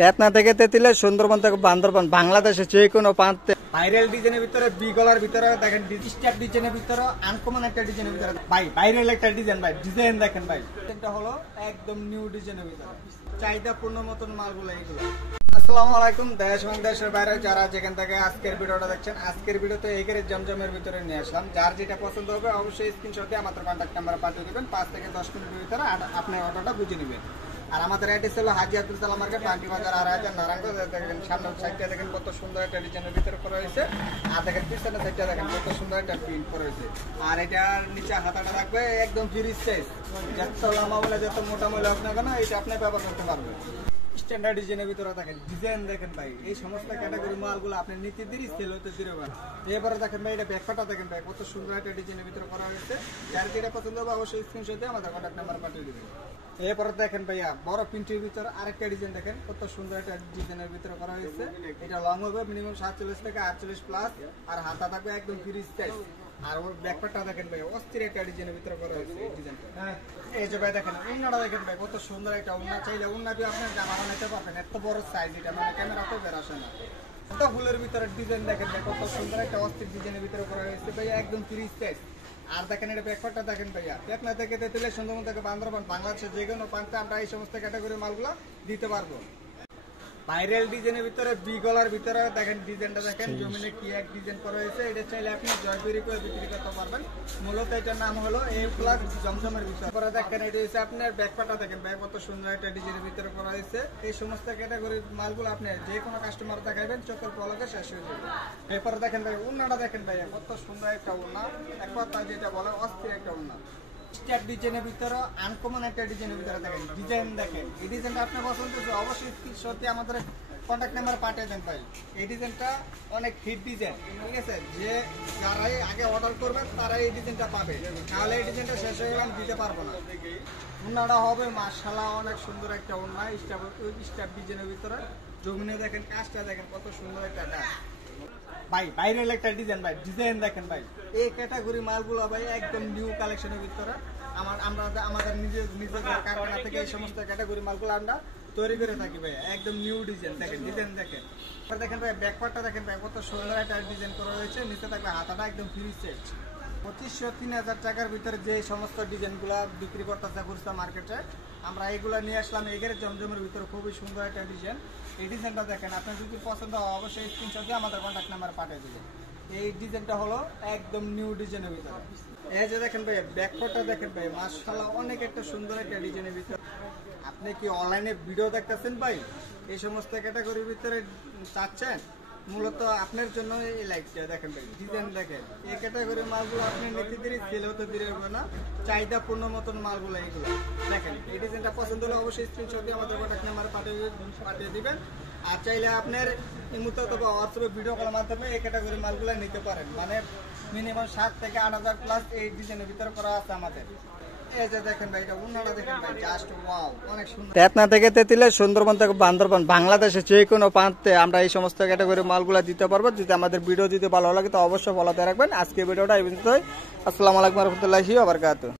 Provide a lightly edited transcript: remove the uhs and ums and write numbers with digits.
তেতনা থেকে তেতুলিয়া, সুন্দরবন থেকে বান্দরবান, বাংলাদেশে যে কোনো প্রান্তে ভাইরাল ডিজাইনের ভিতরে বি গলার ভিতরে দেখেন স্টার ডিজাইনের ভিতরে আনকমন একটা ডিজাইনের ভিতরে ভাই ভাইরাল একটা ডিজাইন ভাই ডিজাইন দেখেন ভাই ডিজাইনটা হলো একদম নিউ ডিজাইনের ভিতরে চাহিদা পূর্ণ মতন মালগুলো এইগুলো। আসসালামু আলাইকুম দেশ এবং দেশের বাইরে যারা যেখান থেকে আজকের ভিডিওটা দেখছেন, আজকের ভিডিওতে এগের জমজমের ভিতরে নিয়ে আসলাম। যার যেটা পছন্দ হবে অবশ্যই স্ক্রিনশট দিয়ে আমাদের কন্ট্যাক্ট নাম্বারে পাঠিয়ে দেবেন। 5 থেকে 10 মিনিটের ভিতরে আপনার অর্ডারটা বুঝে নেবেন। আর আমাদের অ্যাড্রেস হলো হাজি আব্দুল সালাম মার্কেট, পান্টি বাজার, আড়াইহাজার, নারায়ণগঞ্জ। দেখেন সামনের সাইডটা দেখেন কত সুন্দর একটা ডিজাইনের ভিতরে করা হয়েছে, আর দেখেন পিছনের সাইডটা দেখেন কত সুন্দর একটা প্রিন্ট করা হয়েছে। আর এটার নিচে হাতাটা থাকবে একদম ফ্রি সাইজ, যত লম্বা বলে যত মোটা বলে হোক না কেন এটা আপনি ব্যবহার করতে পারবেন। স্ট্যান্ডার্ড ডিজাইনের ভিতরে দেখেন ডিজাইন দেখেন ভাই, এই সমস্ত ক্যাটাগরি মালগুলো আপনি নিতে দেরি সেল হতে দেরি হবে। এবারে দেখেন ভাই এটা ব্যাকপাটা দেখেন ভাই কত সুন্দর একটা ডিজাইনের ভিতরে করা হয়েছে। যার যেটা পছন্দ হবে অবশ্যই স্ক্রিনশট দিয়ে আমাদের কন্ট্যাক্ট নাম্বার পাঠিয়ে দিবেন। এরপরে দেখেন ভাইয়া বড় প্রিন্টের ভিতরে আরেকটা ডিজাইন দেখেন কত সুন্দর একটা ডিজাইনের ভিতরে করা হয়েছে। এটা লং হবে মিনিমাম 47 থেকে 48 প্লাস, আর হাতা থাকবে একদম ফ্রি সাইজ। আর ওর ব্যাকপাটা দেখেন ভাই অস্থির একটা ডিজাইনের ভিতরে করা হয়েছে এই ডিজাইনটা। এই যে ভাই দেখেন উন্নাটা দেখেন ভাই কত সুন্দর একটা উন্না, চাইলে উন্না দিয়ে আপনার জামা বানাইতে পারবেন। এত বড় সাইজ এটা মানে ক্যামেরাতেও বের আসে না। কত ফুলের ভিতরে ডিজাইন দেখেন ভাই কত সুন্দর একটা অস্থির ডিজাইনের ভিতরে করা হয়েছে ভাই একদম ফ্রি সাইজ। আর দেখেন এটা ব্যাকপারটা দেখেন ভাইয়া পেটনা থেকে তেতুলিয়া, সুন্দরবন থেকে বান্দরবান, বাংলাদেশের যে কোনো প্রান্তে আমরা এই সমস্ত ক্যাটাগরি মালগুলো দিতে পারবো। ভাইরাল ডিজাইনের ভিতরে বি গলার ভিতরে দেখেন ডিজাইনটা দেখেন জমিনে কি এক ডিজাইন করা হয়েছে। এটা চাইলে আপনি জয়পুরি করে বিক্রি করতে পারবেন। মূলত এটার নাম হলো এ প্লাস জমজমের ভিতরে। পরে দেখেন এটা হচ্ছে আপনার ব্যাকপাটা দেখেন ভাই কত সুন্দর একটা ডিজাইনের ভিতরে করা হয়েছে। এই সমস্ত ক্যাটাগরির মালগুলো আপনি যে কোনো কাস্টমার দেখাবেন চোখের পলকে শেষ হয়ে যাবে। এরপরে দেখেন ভাই উন্নাটা দেখেন ভাই কত সুন্দর একটা উন্না, এক কথা যেটা বলে অস্থির একটা উন্না। স্টার ডিজাইনের ভিতরে আনকমন একটা ডিজাইনের ভিতরে দেখেন ডিজাইন দেখেন। এই ডিজাইনটা আপনার পছন্দ হচ্ছে অবশ্যই স্ক্রিনশট দিয়ে আমাদের কন্ট্যাক্ট নাম্বার পাঠিয়ে দেন ভাই। এই ডিজাইনটা অনেক হিট ডিজাইন, ঠিক আছে? যে যারাই আগে অর্ডার করবেন তারাই এই ডিজাইনটা পাবে, তাহলে এই ডিজাইনটা শেষ হয়ে গেলে আমি দিতে পারবো না। উন্নাটা হবে মাশাআল্লাহ অনেক সুন্দর একটা উন্না স্টার ডিজাইনের ভিতরে। জমিনে দেখেন কাজটা দেখেন কত সুন্দর একটা কাজ ভাই ভাইরাল একটা ডিজাইন ভাই ডিজাইন দেখেন ভাই। এই ক্যাটাগরি মালগুলো ভাই একদম নিউ কালেকশনের ভিতরে আমাদের নিজের কারখানা থেকে এই সমস্ত ক্যাটাগরি মালগুলো আমরা তৈরি করে থাকি ভাই একদম নিউ ডিজাইন দেখেন ডিজাইন দেখেন। দেখেন ভাই ব্যাকপার্টটা দেখেন ভাই কত সুন্দর একটা ডিজাইন করা হয়েছে। নিচে থাকবে হাতাটা একদম ফ্রি সেট। 2500-3000 টাকার ভিতরে যে সমস্ত ডিজাইনগুলো বিক্রি করতেছে খুচরা মার্কেটে, আমরা এগুলো নিয়ে আসলাম এগের জমজমের ভিতরে। খুবই সুন্দর একটা ডিজাইন। এই ডিজাইনটা দেখেন আপনার যদি পছন্দ হয় অবশ্যই স্ক্রিনশট দিয়ে আমাদের কন্ট্যাক্ট নাম্বার পাঠিয়ে দেবেন। এই ডিজাইনটা হলো একদম নিউ ডিজাইনের ভিতরে। এই যে দেখেন ভাই ব্যাকপার্টটা দেখেন ভাই মাশাআল্লাহ অনেক একটা সুন্দর একটা ডিজাইনের ভিতরে। আপনি কি অনলাইনে ভিডিও দেখতেছেন ভাই, এই সমস্ত ক্যাটাগরির ভিতরে চাচ্ছেন, মূলত আপনার জন্য এই লাইটটা দেখেন ভাই ডিজাইন দেখেন। এই ক্যাটাগরির মালগুলো আপনি নিতে দেরি সেল হতে দেরি হবে না, চাহিদা পূর্ণ মতন মালগুলো এইগুলো দেখেন। এই ডিজাইনটা পছন্দ হলে অবশ্যই স্ক্রিনশট দিয়ে আমাদের কন্ট্যাক্ট নাম্বার পাঠিয়ে দিবেন। আর চাইলে আপনার ইমুতে অথবা হোয়াটসঅ্যাপে ভিডিও কলের মাধ্যমে এই ক্যাটাগরির মালগুলো নিতে পারেন। মানে মিনিমাম 7 থেকে 8,000 প্লাস এই ডিজাইনের ভিতরে করা আছে আমাদের। তেতনা থেকে তেতুলিয়া, সুন্দরবন থেকে বান্দরবান, বাংলাদেশে যে কোনো প্রান্তে আমরা এই সমস্ত ক্যাটাগরি মালগুলো দিতে পারবো। যদি আমাদের ভিডিও যদি ভালো লাগে তো অবশ্যই ফলোতে রাখবেন। আজকে ভিডিওটা এই পর্যন্তই। আসসালামু আলাইকুম ওয়া রাহমাতুল্লাহি ওয়া বারাকাতুহু।